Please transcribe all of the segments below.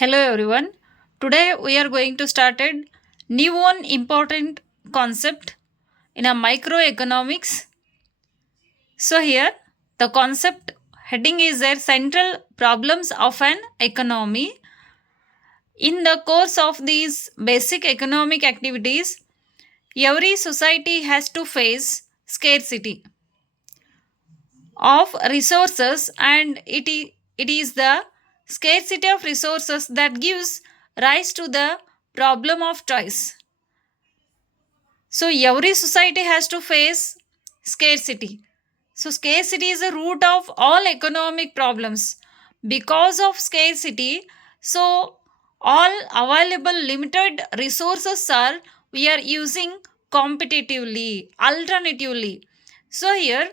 Hello everyone. Today we are going to start a new one important concept in a microeconomics. So here the concept heading is there central problems of an economy. In the course of these basic economic activities, every society has to face scarcity of resources and it is the scarcity of resources that gives rise to the problem of choice. So every society has to face scarcity. So scarcity is the root of all economic problems. Because of scarcity, so all available limited resources are we are using competitively, alternatively. So here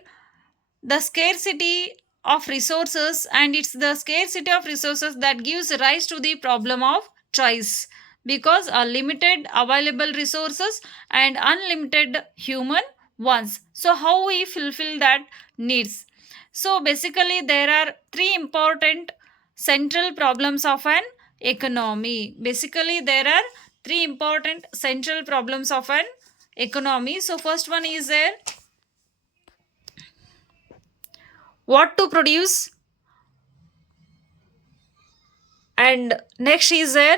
the scarcity of resources and it's the scarcity of resources that gives rise to the problem of choice because a limited available resources and unlimited human ones, so how we fulfill that needs. So basically there are three important central problems of an economy. Basically there are three important central problems of an economy. So first one is there what to produce, and next is there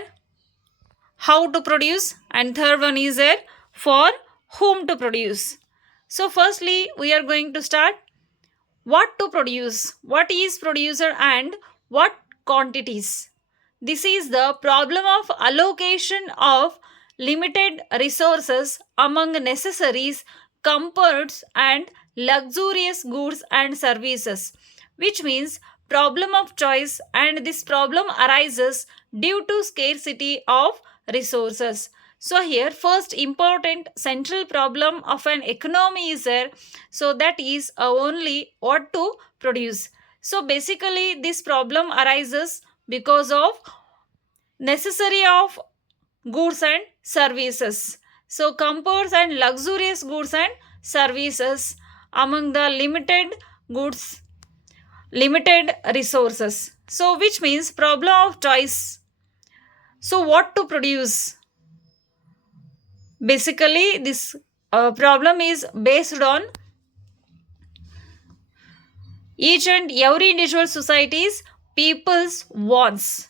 how to produce, and third one is there for whom to produce. So firstly we are going to start what to produce, what is producer and what quantities. This is the problem of allocation of limited resources among necessaries, comforts and luxurious goods and services, which means problem of choice, and this problem arises due to scarcity of resources. So here first important central problem of an economy is there, so that is only what to produce. So basically this problem arises because of necessary of goods and services, so comforts and luxurious goods and services among the limited goods, limited resources, so which means problem of choice. So what to produce, basically this problem is based on each and every individual society's people's wants.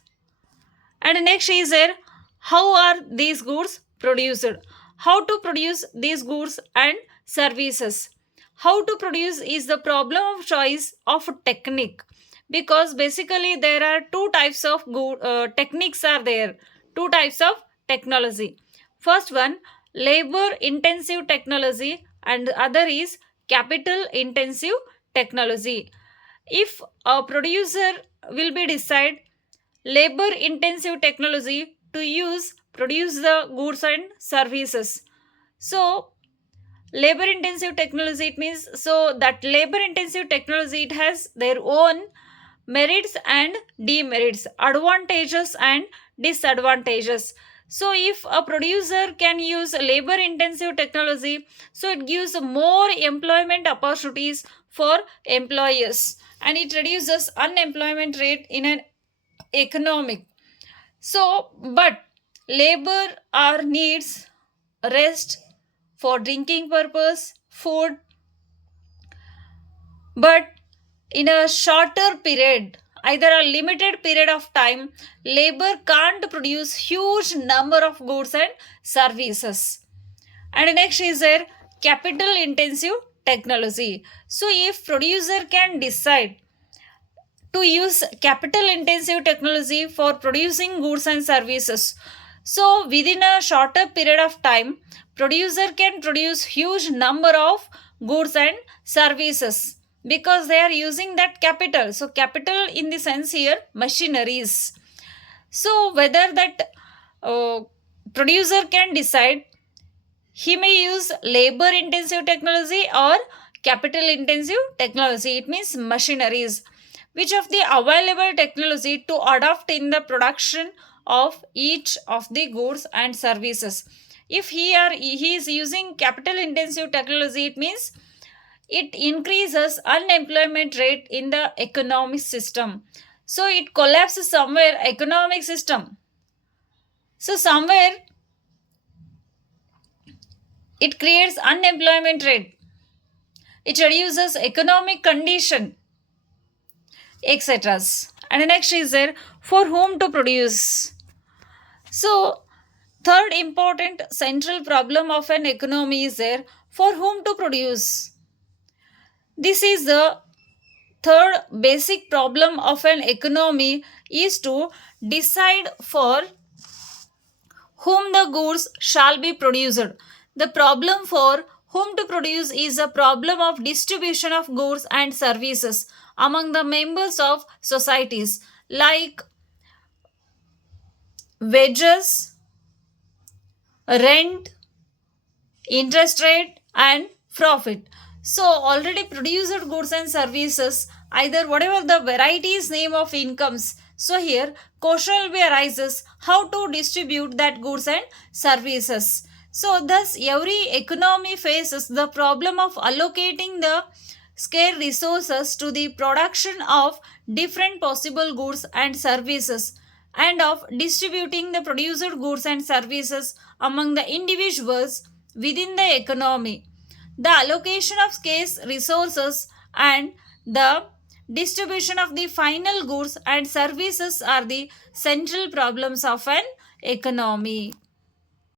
And next is there how are these goods produced? How to produce these goods and services? How to produce is the problem of choice of technique, because basically there are two types of techniques are there, two types of technology. First one labor intensive technology and the other is capital intensive technology. If a producer will be decide labor intensive technology to use produce the goods and services, so labor intensive technology it means so that labor intensive technology it has their own merits and demerits, advantages and disadvantages. So if a producer can use labor intensive technology, so it gives more employment opportunities for employers and it reduces unemployment rate in an economic. So, but labor or needs rest for drinking purpose, food, but in a shorter period, either a limited period of time, labor can't produce huge number of goods and services. And next is there capital intensive technology. So if producer can decide to use capital intensive technology for producing goods and services, so within a shorter period of time producer can produce huge number of goods and services because they are using that capital. So capital in the sense here machineries. So whether that uh, producer can decide he may use labor intensive technology or capital intensive technology, it means machineries, which of the available technology to adopt in the production of each of the goods and services. If he is using capital intensive technology, it means it increases unemployment rate in the economic system. So it collapses somewhere economic system. So somewhere it creates unemployment rate, it reduces economic condition, etc. And next is there, for whom to produce. So third important central problem of an economy is there, for whom to produce. This is the third basic problem of an economy, is to decide for whom the goods shall be produced. The problem for whom to produce is a problem of distribution of goods and services among the members of societies, like wages, rent, interest rate, and profit. So already produced goods and services, either whatever the varieties name of incomes, so here question will be arises how to distribute that goods and services. So thus every economy faces the problem of allocating the scarce resources to the production of different possible goods and services, and of distributing the produced goods and services among the individuals within the economy. The allocation of scarce resources and the distribution of the final goods and services are the central problems of an economy.